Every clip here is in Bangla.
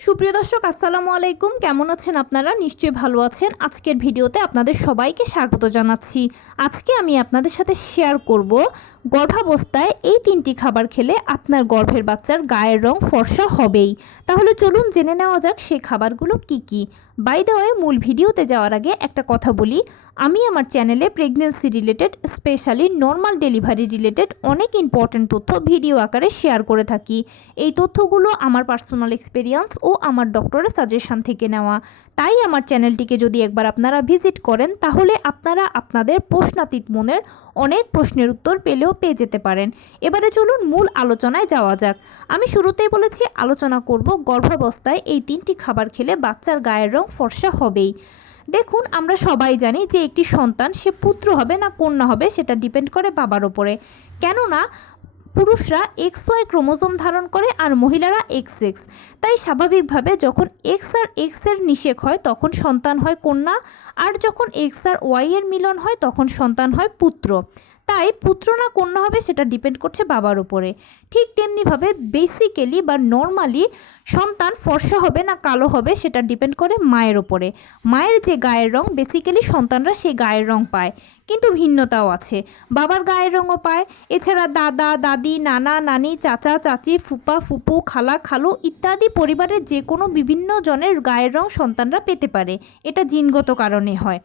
সুপ্রিয় দর্শক আসসালামু আলাইকুম, কেমন আছেন আপনারা? নিশ্চয়ই ভালো আছেন। আজকের ভিডিওতে আপনাদের সবাইকে স্বাগত জানাচ্ছি। আজকে আমি আপনাদের সাথে শেয়ার করব গর্ভাবস্থায় এই 3টি খাবার খেলে আপনার গর্ভের বাচ্চার গায়ের রং ফর্সা হবেই। তাহলে চলুন জেনে নেওয়া যাক সেই খাবারগুলো কি কি। বাই দ্য ওয়ে, মূল ভিডিওতে যাওয়ার আগে একটা কথা বলি, আমি আমার চ্যানেলে pregnancy related, specially normal delivery related অনেক ইম্পর্ট্যান্ট তথ্য ভিডিও আকারে শেয়ার করে থাকি। এই তথ্যগুলো আমার পার্সোনাল এক্সপিরিয়েন্স ও আমার ডক্টরের সাজেশন থেকে নেওয়া। তাই আমার চ্যানেলটিকে যদি একবার আপনারা ভিজিট করেন তাহলে আপনারা আপনাদের প্রশ্নাতীত মনের অনেক প্রশ্নের উত্তর পেয়ে যেতে পারেন। এবারে চলুন মূল আলোচনায় যাওয়া যাক। আমি শুরুতেই বলেছি আলোচনা করব গর্ভাবস্থায় এই 3টি খাবার খেলে বাচ্চার গায়ের রং ফর্সা হবেই। দেখুন, আমরা সবাই জানি যে একটি সন্তান সে পুত্র হবে না কন্যা হবে সেটা ডিপেন্ড করে বাবার ওপরে। কেননা পুরুষরা XY ক্রোমোজোম ধারণ করে আর মহিলারা XX। তাই স্বাভাবিকভাবে যখন X আর X এর নিষেক হয় তখন সন্তান হয় কন্যা, আর যখন X আর Y এর মিলন হয় তখন সন্তান হয় পুত্র। তাই পুত্র না কন্যা হবে সেটা ডিপেন্ড করছে বাবার উপরে। ঠিক তেমনিভাবে বেসিক্যালি বা নর্মালি সন্তান ফর্সা হবে না কালো হবে সেটা ডিপেন্ড করে মায়ের ওপরে। মায়ের যে গায়ের রং বেসিক্যালি সন্তানরা সেই গায়ের রং পায়, কিন্তু ভিন্নতাও আছে। বাবার গায়ের রঙও পায়, এছাড়া দাদা দাদি, নানা নানি, চাচা চাচি, ফুপা ফুপু, খালা খালু ইত্যাদি পরিবারের যে কোনো বিভিন্ন জনের গায়ের রং সন্তানরা পেতে পারে। এটা জিনগত কারণে হয়।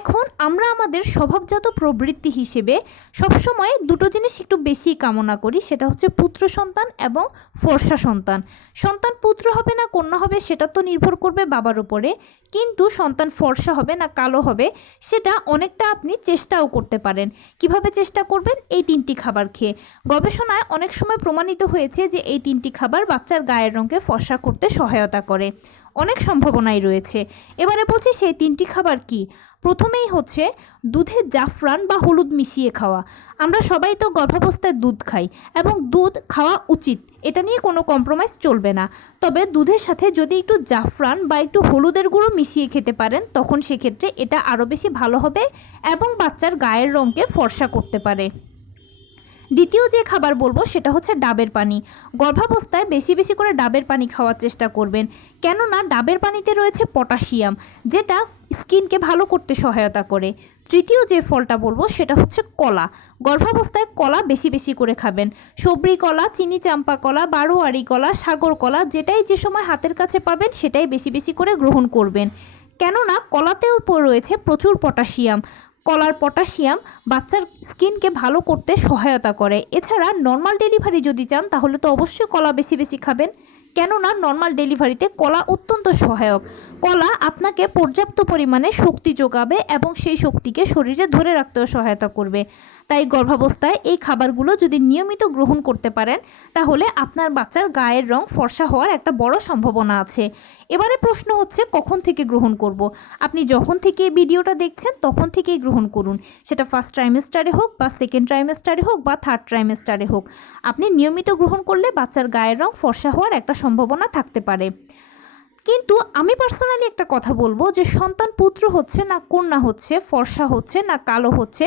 এখন আমরা আমাদের স্বভাবজাত প্রবৃত্তি হিসেবে সবসময় দুটো জিনিস একটু বেশি কামনা করি, সেটা হচ্ছে পুত্র সন্তান এবং ফর্সা সন্তান। সন্তান পুত্র হবে না কন্যা হবে সেটা তো নির্ভর করবে বাবার উপরে, কিন্তু সন্তান ফর্সা হবে না কালো হবে সেটা অনেকটা আপনি চেষ্টাও করতে পারেন। কিভাবে চেষ্টা করবেন? এই 3টি খাবার খেয়ে। গবেষণায় অনেক সময় প্রমাণিত হয়েছে যে এই 3টি খাবার বাচ্চার গায়ের রঙকে ফর্সা করতে সহায়তা করে। অনেক সম্ভাবনাই রয়েছে। এবারে বলছি সেই 3টি খাবার কি। প্রথমেই হচ্ছে দুধে জাফরান বা হলুদ মিশিয়ে খাওয়া। আমরা সবাই তো গর্ভাবস্থায় দুধ খাই এবং দুধ খাওয়া উচিত, এটা নিয়ে কোনো কম্প্রোমাইজ চলবে না। তবে দুধের সাথে যদি একটু জাফরান বা একটু হলুদের গুঁড়ো মিশিয়ে খেতে পারেন তখন সেক্ষেত্রে এটা আরও বেশি ভালো হবে এবং বাচ্চার গায়ের রঙকে ফর্সা করতে পারে। দ্বিতীয় যে খাবার বলবো সেটা হচ্ছে ডাবের পানি। গর্ভাবস্থায় বেশি বেশি করে ডাবের পানি খাওয়ার চেষ্টা করবেন, কেননা ডাবের পানিতে রয়েছে পটাশিয়াম, যেটা স্কিনকে ভালো করতে সহায়তা করে। তৃতীয় যে ফলটা বলবো সেটা হচ্ছে কলা। গর্ভাবস্থায় কলা বেশি বেশি করে খাবেন। সবরি কলা, চিনি চাম্পা কলা, বারোয়ারি কলা, সাগর কলা, যেটাই যে সময় হাতের কাছে পাবেন সেটাই বেশি বেশি করে গ্রহণ করবেন, কেননা কলাতেও রয়েছে প্রচুর পটাশিয়াম। কলার পটাশিয়াম বাচ্চার স্কিনকে ভালো করতে সহায়তা করে। এছাড়া নর্মাল ডেলিভারি যদি চান তাহলে তো অবশ্যই কলা বেশি বেশি খাবেন, কেননা নর্মাল ডেলিভারিতে কলা অত্যন্ত সহায়ক। কলা আপনাকে পর্যাপ্ত পরিমাণে শক্তি যোগাবে এবং সেই শক্তিকে শরীরে ধরে রাখতেও সহায়তা করবে। তাই গর্ভাবস্থায় এই খাবারগুলো যদি নিয়মিত গ্রহণ করতে পারেন তাহলে আপনার বাচ্চার গায়ের রং ফর্সা হওয়ার একটা বড় সম্ভাবনা আছে। এবারে প্রশ্ন হচ্ছে কখন থেকে গ্রহণ করব। আপনি যখন থেকে এই ভিডিওটা দেখছেন তখন থেকেই গ্রহণ করুন, সেটা ফার্স্ট ট্রাইমেস্টারে হোক বা সেকেন্ড ট্রাইমেস্টারে হোক বা থার্ড ট্রাইমেস্টারে হোক। আপনি নিয়মিত গ্রহণ করলে বাচ্চার গায়ের রং ফর্সা হওয়ার একটা সম্ভাবনা থাকতে পারে। কিন্তু আমি পার্সোনালি একটা কথা বলবো যে সন্তান পুত্র হচ্ছে না কন্যা হচ্ছে, ফর্সা হচ্ছে না কালো হচ্ছে,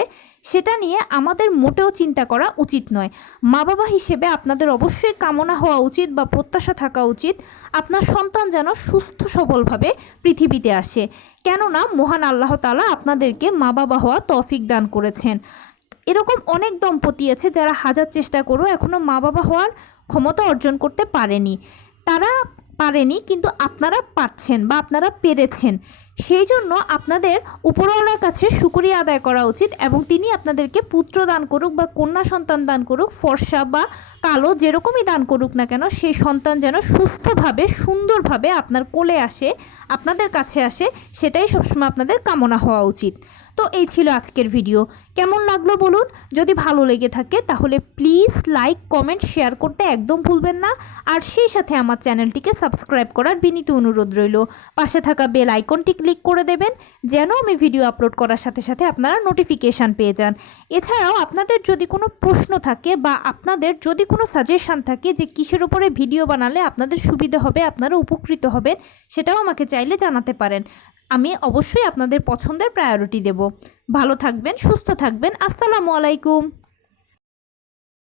সেটা নিয়ে আমাদের মোটেও চিন্তা করা উচিত নয়। মা বাবা হিসেবে আপনাদের অবশ্যই কামনা হওয়া উচিত বা প্রত্যাশা থাকা উচিত আপনার সন্তান যেন সুস্থ সবলভাবে পৃথিবীতে আসে, কেননা মহান আল্লাহ তাআলা আপনাদেরকে মা বাবা হওয়া তৌফিক দান করেছেন। এরকম অনেক দম্পতি আছে যারা হাজার চেষ্টা করেও এখনও মা বাবা হওয়ার ক্ষমতা অর্জন করতে পারেনি। তারা পারেনি, কিন্তু আপনারা পারছেন বা আপনারা পেরেছেন। সেই জন্য আপনাদের উপরওয়ালার কাছে শুকরিয়া আদায় করা উচিত এবং তিনি আপনাদেরকে পুত্র দান করুক বা কন্যা সন্তান দান করুক, ফর্সা বা কালো যেরকমই দান করুক না কেন, সেই সন্তান যেন সুস্থভাবে সুন্দরভাবে আপনার কোলে আসে, আপনাদের কাছে আসে, সেটাই সবসময় আপনাদের কামনা হওয়া উচিত। তো এই ছিল আজকের ভিডিও। কেমন লাগলো বলুন। যদি ভালো লেগে থাকে তাহলে প্লিজ লাইক কমেন্ট শেয়ার করতে একদম ভুলবেন না, আর সেই সাথে আমার চ্যানেলটিকে সাবস্ক্রাইব করার বিনীত অনুরোধ রইল। পাশে থাকা বেল আইকনটি ক্লিক করে দেবেন যেন আমি ভিডিও আপলোড করার সাথে সাথে আপনারা নোটিফিকেশান পেয়ে যান। এছাড়াও আপনাদের যদি কোনো প্রশ্ন থাকে বা আপনাদের যদি কোনো সাজেশান থাকে যে কিসের উপরে ভিডিও বানালে আপনাদের সুবিধা হবে, আপনারা উপকৃত হবেন, সেটাও আমাকে চাইলে জানাতে পারেন। আমি অবশ্যই আপনাদের পছন্দের প্রায়োরিটি দেব। ভালো থাকবেন, সুস্থ থাকবেন। আসসালামু আলাইকুম।